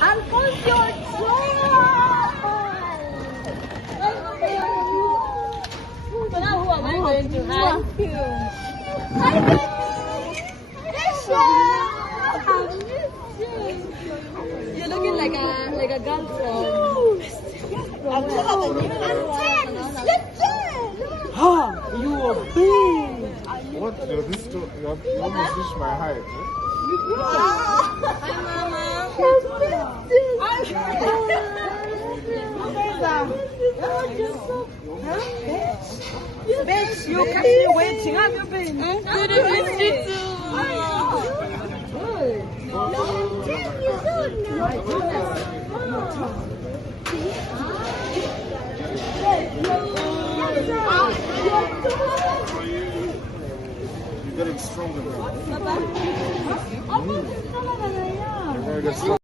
Uncle, your So now who am I going to hug? Hi, baby. You're looking like a girl from You are big. What? You almost reached my height. Hi, Mama. Bitch, you kept me waiting. Have you been? I'm good at you too. You're getting stronger now. You're going to get stronger.